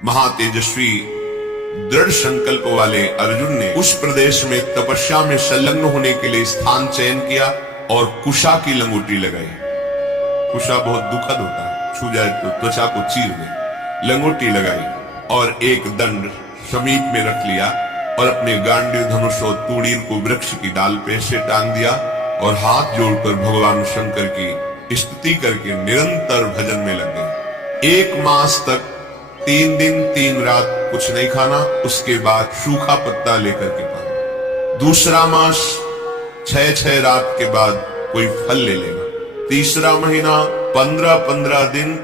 महातेजस्वी दृढ़ संकल्प वाले अर्जुन ने उस प्रदेश में तपस्या में संलग्न होने के लिए स्थान चयन किया और कुशा की लंगोटी लगाई। कुशा बहुत दुखद होता है, छू जाए तो त्वचा को चीर दे। लंगोटी लगाई और एक दंड समीप में रख लिया और अपने गांडीव धनुष और तूणीर को वृक्ष की डाल पे से टांग दिया और हाथ जोड़कर भगवान शंकर की स्तुति करके निरंतर भजन में लग गए। 1 मास तक 3 दिन 3 रात कुछ नहीं खाना, उसके बाद सूखा पत्ता लेकर के पाना। दूसरा मास 6 रात के बाद कोई फल ले लेगा। तीसरा महीना 15 दिन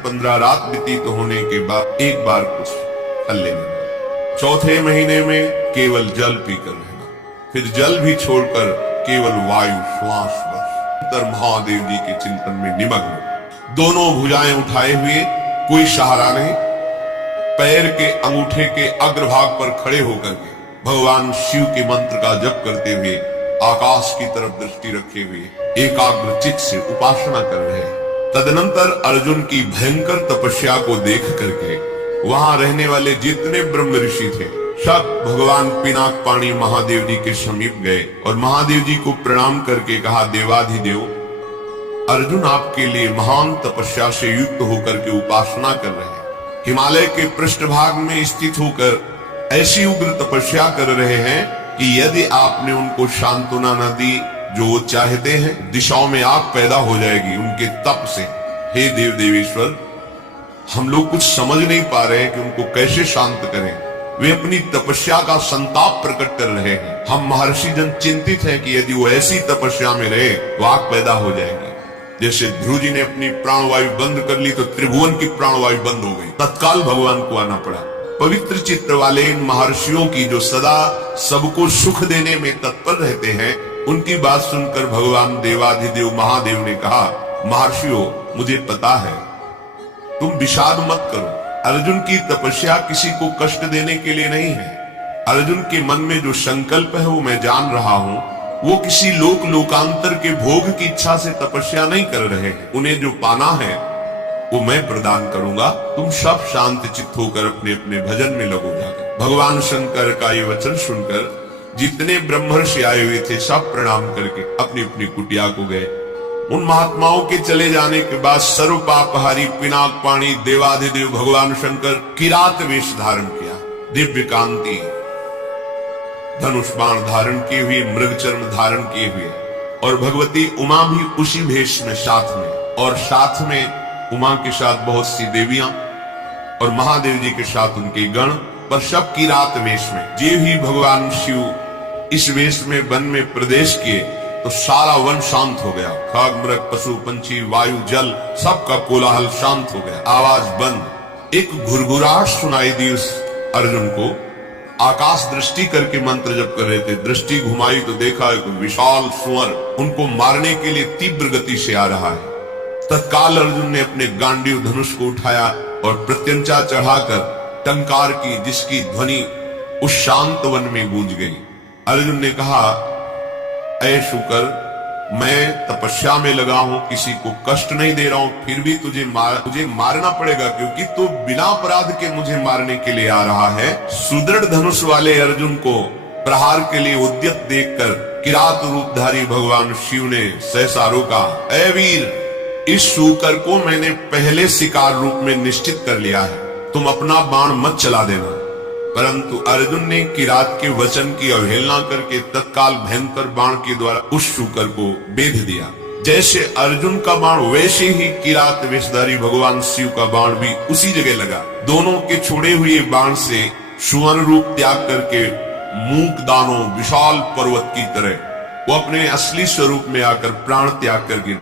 15 रात व्यतीत होने के बाद एक बार कुछ फल ले लेना। चौथे महीने में केवल जल पीकर रहना, फिर जल भी छोड़कर केवल वायु श्वास बस। महादेव जी के चिंतन में निमग्न, दोनों भुजाएं उठाए हुए, कोई सहारा नहीं, पैर के अंगूठे के अग्रभाग पर खड़े होकर के भगवान शिव के मंत्र का जप करते हुए आकाश की तरफ दृष्टि रखे हुए एकाग्र चित्त से उपासना कर रहे हैं। तदनंतर अर्जुन की भयंकर तपस्या को देख करके वहां रहने वाले जितने ब्रह्म ऋषि थे सब भगवान पिनाक पाणी महादेव जी के समीप गए और महादेव जी को प्रणाम करके कहा, देवाधिदेव अर्जुन आपके लिए महान तपस्या से युक्त होकर के उपासना कर रहे हैं। हिमालय के पृष्ठभाग में स्थित होकर ऐसी उग्र तपस्या कर रहे हैं कि यदि आपने उनको सांत्वना न दी, जो वो चाहते हैं, दिशाओं में आग पैदा हो जाएगी उनके तप से। हे देव देवेश्वर, हम लोग कुछ समझ नहीं पा रहे हैं कि उनको कैसे शांत करें। वे अपनी तपस्या का संताप प्रकट कर रहे हैं। हम महर्षि जन चिंतित हैं कि यदि वो ऐसी तपस्या में रहे तो आग पैदा हो जाएगी। जैसे ध्रुव जी ने अपनी प्राणवायु बंद कर ली तो त्रिभुवन की प्राणवायु बंद हो गई, तत्काल भगवान को आना पड़ा। पवित्र चित्त वाले इन महर्षियों की जो सदा सबको सुख देने में तत्पर रहते हैं, उनकी बात सुनकर भगवान देवाधिदेव महादेव ने कहा, महर्षियों मुझे पता है, तुम विषाद मत करो। अर्जुन की तपस्या किसी को कष्ट देने के लिए नहीं है। अर्जुन के मन में जो संकल्प है वो मैं जान रहा हूं। वो किसी लोकांतर के भोग की इच्छा से तपस्या नहीं कर रहे हैं। उन्हें जो पाना है वो मैं प्रदान करूंगा। तुम सब शांत चित्त होकर अपने अपने भजन में लगो जाकर। भगवान शंकर का ये वचन सुनकर जितने ब्रह्मर्षि आए हुए थे सब प्रणाम करके अपनी अपनी कुटिया को गए। उन महात्माओं के चले जाने के बाद सर्व पापहारी पिनाक पाणी देवाधिदेव भगवान शंकर किरात वेश धारण किया, दिव्य कांति, धनुष बाण धारण किए हुए, मृग चर्म धारण किए हुए, और भगवती उमा भी उसी भेष में साथ में, और साथ में उमा के साथ बहुत सी देवियां और महादेव जी के साथ उनके गण, पर सब किरात वेश में। जे ही भगवान शिव इस वेश में वन में प्रवेश किए तो सारा वन शांत हो गया। खग मृग पशु पंछी वायु जल सबका कोलाहल शांत हो गया, आवाज बंद। एक घुरघुराहट सुनाई दी उस अर्जुन को। आकाश दृष्टि करके मंत्र जप कर रहे थे, दृष्टि घुमाई तो देखा एक विशाल सुअर उनको मारने के लिए तीव्र गति से आ रहा है। तत्काल अर्जुन ने अपने गांडीव धनुष को उठाया और प्रत्यंचा चढ़ाकर टंकार की, जिसकी ध्वनि उस शांत वन में गूंज गई। अर्जुन ने कहा, ऐ शुकर, मैं तपस्या में लगा हूं, किसी को कष्ट नहीं दे रहा हूं, फिर भी तुझे मारना पड़ेगा, क्योंकि तू बिना अपराध के मुझे मारने के लिए आ रहा है। सुदृढ़ धनुष वाले अर्जुन को प्रहार के लिए उद्यत देखकर किरात रूपधारी भगवान शिव ने सहसा रोका। ऐ वीर, इस शुकर को मैंने पहले शिकार रूप में निश्चित कर लिया है, तुम अपना बाण मत चला देना। परंतु अर्जुन ने किरात के वचन की अवहेलना करके तत्काल भयंकर बाण के द्वारा उस शुकर को बेध दिया। जैसे अर्जुन का बाण वैसे ही किरात वेशधारी भगवान शिव का बाण भी उसी जगह लगा। दोनों के छोड़े हुए बाण से सुवर्ण रूप त्याग करके मूक दानों विशाल पर्वत की तरह वो अपने असली स्वरूप में आकर प्राण त्याग कर गिर